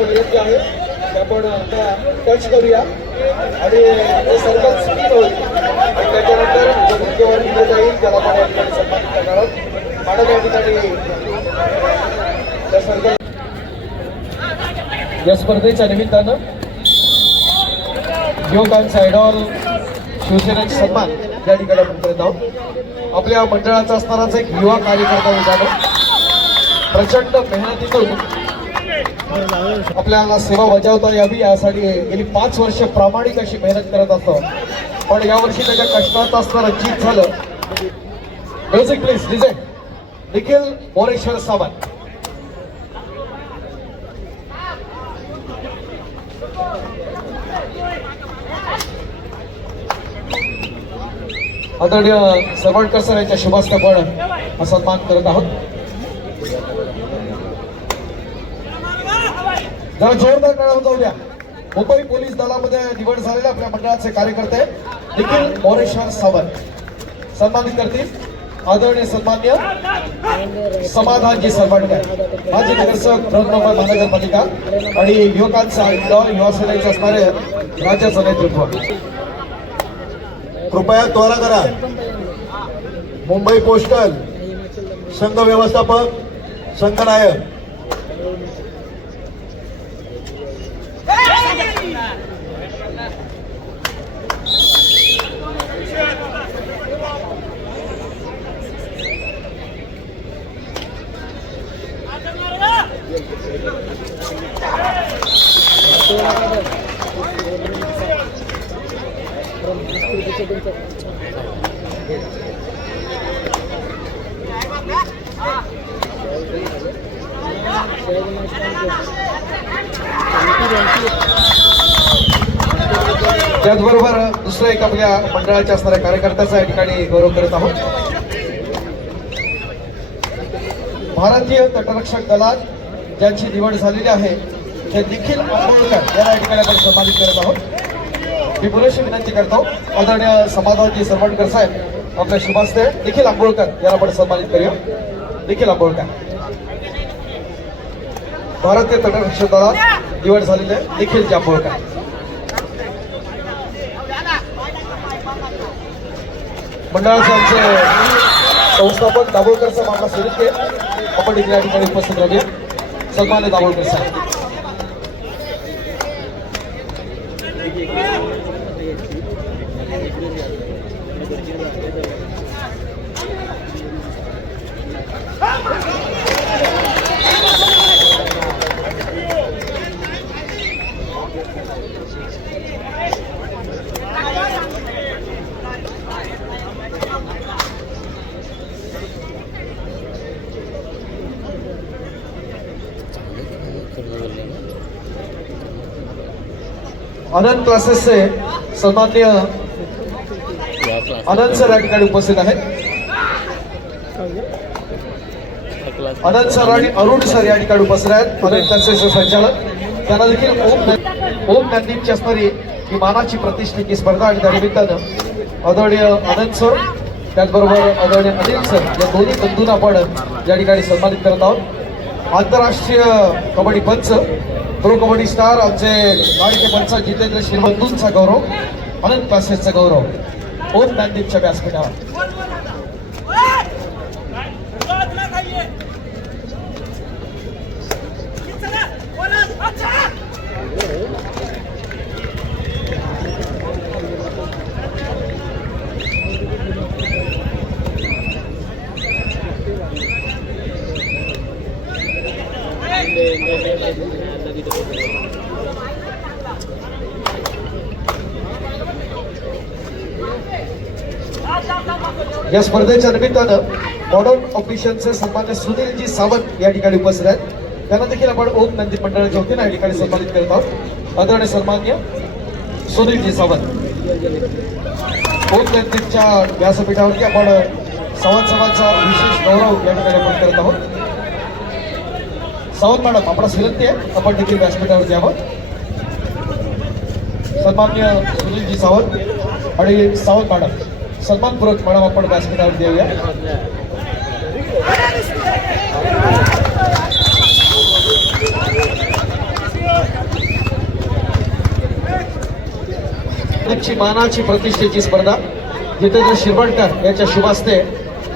विनंती आहे आपण आता टच करूया आणि सर्कल स्पीड होईल आणि त्याच्यानंतर जो मुख्यवर दिले जाईल त्याला आपण या ठिकाणी सन्मानित करणार आहोत. मॅडम या ठिकाणी त्या सर्कल या स्पर्धेच्या निमित्तानं युवकांचा आयडॉल शिवसेनेचे सन्मान या ठिकाणी आपण करत आहोत. आपल्या मंडळाचा असणाराच एक युवा कार्यकर्ता विधान प्रचंड मेहनतीतून आपल्याला सेवा बजावता यावी यासाठी गेली 5 वर्ष प्रामाणिक अशी मेहनत करत असतो. पण यावर्षी त्याच्या कष्टात असणारं जीत झालं. Music please DJ Nikhil Moreshwar Sawant. आदरणीय सरवडकर सर यांच्या शुभास्ते आपण सन्मान करत आहोत. जरा जोरदार टाळ्या जाऊ द्या. मुंबई पोलीस दलामध्ये निवड झालेले आपल्या मंडळाचे कार्यकर्ते निखिल मोरेश्वर सावंत सन्मानित करतील. आदरणीय सन्मान्य समाधानजी सरवडकर माजी नगरसेवक बृहन्मुंबई महानगरपालिका आणि युवकांचा आयडॉल युवा सेनेचे असणारे राज्याचं नेतृत्व. कृपया त्वरा करा. मुंबई पोस्टल संघ व्यवस्थापक संघनायक त्याचबरोबर दुसऱ्या एक आपल्या मंडळाच्या असणाऱ्या कार्यकर्त्याचा या ठिकाणी गौरव करत आहोत. भारतीय तटरक्षक दलात ज्यांची निवड झालेली आहे ते निखिल आंबोळकर यांना या ठिकाणी आपण सन्मानित करत आहोत. मी पुरेशी विनंती करतो आदरणीय समाधानजी सरवडकर साहेब आपल्या शुभास्ते निखिल आंबोळकर यांना आपण सन्मानित करूया. निखिल आंबोळकर भारतीय तटरक्षक दलात निवड झालेले निखिल आंबोळकर. मंडळाचे आमचे संस्थापक दाभोळकर साहेब आपला सिरिके आपण इथे या ठिकाणी उपस्थित राहूया. सन्मान्य दाभोळकर साहेब. आनंद क्लासेसचे सन्मान्य आनंद सर या ठिकाणी उपस्थित आहेत. आनंद सर आणि अरुण सर या ठिकाणी उपस्थित आहेत. आनंद क्लासेसचे संचालक त्यांना देखील ओम ज्ञानदीपची असणारी ही मानाची प्रतिष्ठेची स्पर्धा आणि त्या निमित्तानं आदरणीय आनंद सर त्याचबरोबर आदरणीय अनिल सर या दोन्ही बंधूंना आपण या ठिकाणी सन्मानित करत आहोत. आंतरराष्ट्रीय कबड्डी पंच प्रो कबड्डी स्टार आमचे लाडके पंच जितेंद्र श्रीबंधूंचा गौरव आनंद क्लासेसचा गौरव ओम ज्ञानदीपच्या व्यासपीठावर. या स्पर्धेच्या निमित्तानं मॉडर्न ऑफिशियलचे सन्मान्य सुनीलजी सावंत या ठिकाणी उपस्थित आहेत. त्यांना देखील आपण ओम ज्ञानदीप मंडळाच्या वतीने या ठिकाणी सन्मानित करत आहोत. आदरणीय सन्मान्य सुनीलजी सावंत ओम ज्ञानदीपच्या व्यासपीठावरती आपण सभाचा विशेष गौरव या ठिकाणी आपण करत आहोत. सावंत मॅडम आपणास विनंती आहे आपण देखील व्यासपीठावरती यावं. सन्माननीय सुनीलजी सावंत आणि सावंत मॅडम सन्मानपूर्वक मॅडम आपण व्यासपीठावरती येऊया. मानाची प्रतिष्ठेची स्पर्धा जितेंद्र शिरवणकर यांच्या शुभ हस्ते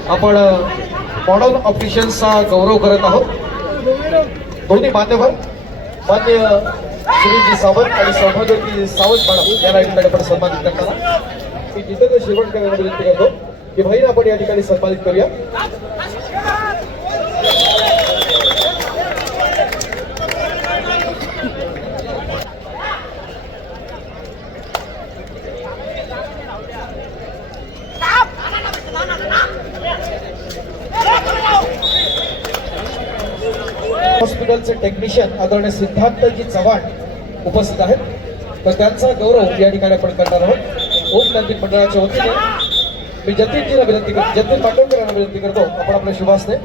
आपण मॉडर्न ऑफिशियल्सचा गौरव करत आहोत. दोन्ही मान्यवर मान्य सुनीलजी सावंत आणि सौभाग्यवती सावंत मॅडम या ठिकाणी आपण सन्मानित करताना मी जितेंद्र शिरवणकर यांना विनंती करतो की भाईना आपण या ठिकाणी सन्मानित करूया. हॉस्पिटलचे टेक्निशियन आदरणीय सिद्धार्थजी चव्हाण उपस्थित आहेत, तर त्यांचा गौरव या ठिकाणी आपण करणार आहोत. ओम क्रांती मंडळाच्या वतीने मी जतीनजीला विनंती करतो, जतीन पाटोळकर यांना विनंती करतो आपण आपल्या शुभ हस्ते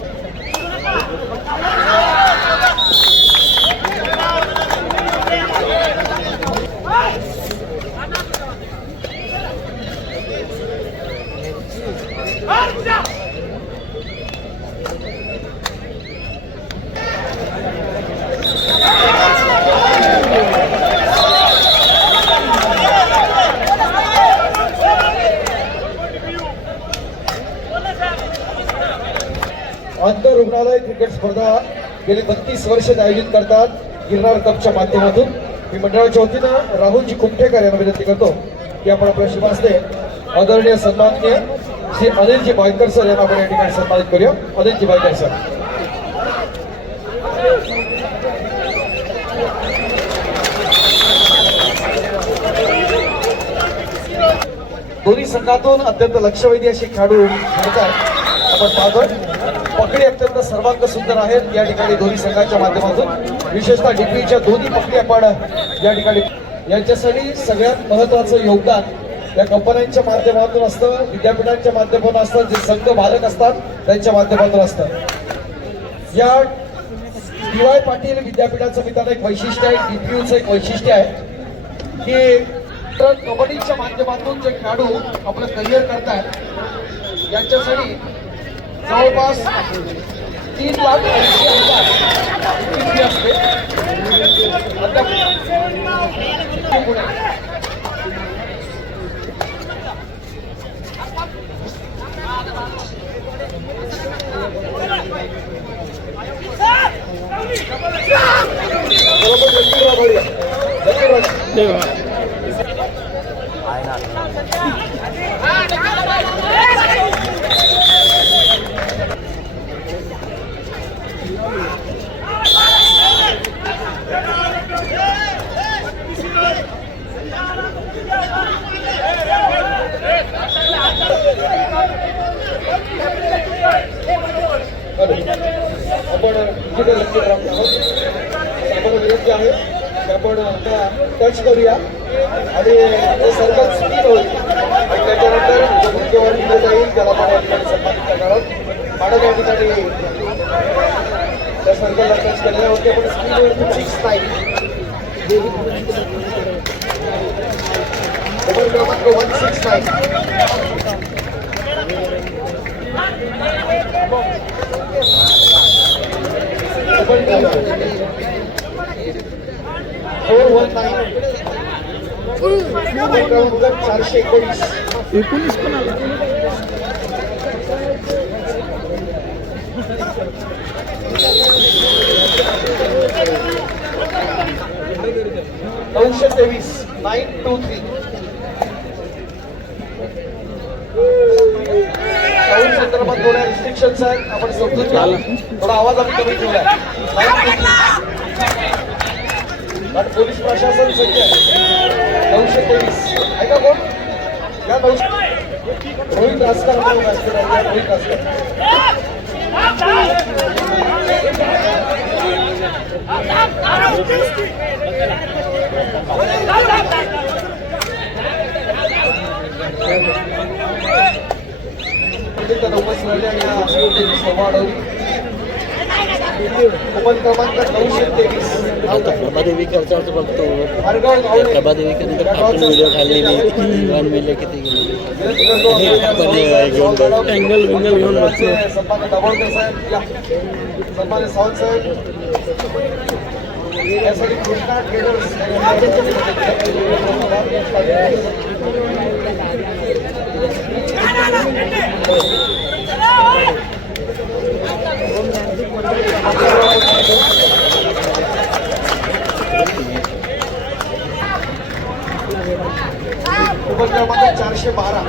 आंतर रुग्णालय क्रिकेट स्पर्धा गेली 32 वर्ष आयोजित करतात गिरनार कपच्या माध्यमातून. मी मंडळाच्या वतीनं राहुलजी कुमठेकर यांना विनंती करतो की आपण आपल्या शुभ हस्ते आदरणीय सन्माननीय श्री अनिलजी बायकर सर यांना आपण या ठिकाणी सन्मानित करूया. Anilji biker sir. दोन्ही संघातून अत्यंत लक्षवेधी असे खेळाडू खेळतात आपण पाहतोय. पकडी अत्यंत सर्वांग सुंदर आहेत या ठिकाणी दोन्ही संघाच्या माध्यमातून. विशेषतः डीपीच्या दोन्ही पकडी आपण या ठिकाणी यांच्यासाठी सगळ्यात महत्वाचं योगदान या कंपन्यांच्या माध्यमातून असतं, विद्यापीठांच्या माध्यमातून असतं, जे संघ मालक असतात त्यांच्या माध्यमातून असतं. या DY पाटील विद्यापीठाचं मित्रांनो एक वैशिष्ट्य आहे, डीपीयूचं एक वैशिष्ट्य आहे की तर कबड्डीच्या माध्यमातून जे खेळाडू आपलं करिअर करतात यांच्यासाठी जवळपास 3,80,000 फी असते. आपण तिथे लक्ष राहत आहोत. आपण विनंती आहे की आपण आता टच करूया आणि ते सर्कल स्पीड होईल आणि त्याच्यानंतर जेव्हा दिलं जाईल त्याला आपण या ठिकाणी सन्मानित करणार आहोत. मॅडम या ठिकाणी त्या सर्कलला टच केलेल्या होते. आपण स्पीडवर 6-9 क्रमांक 169 419 पण आला. 923 923 साऊंड संदर्भात थोड्या रिस्ट्रिक्शन्स आहेत, आपण समजून घ्या. थोडा आवाज आम्ही कमी ठेवलाय. कारण पोलीस प्रशासन सज्ज आहे. 923 ऐका कोण या 900 रोहित रासकर आपण रोहित रासकर उपस्थित स्पर्धेची संवादवली कुपन क्रमांक 923 आता प्रभादेवीकरचा अर्थ बघतो हरगळ गावडे प्रभादेवीकरनंतर आपण व्हिडिओ काढलेली किती वन मिले किती गेले आपण घेऊन बघ अँगल विंगल घेऊन बघतो सन्मान्य दाभोळकर साहेब या. सन्मान्य सावंत साहेब यासाठी कृष्णा ट्रेडर्स कुपन क्रमांक 412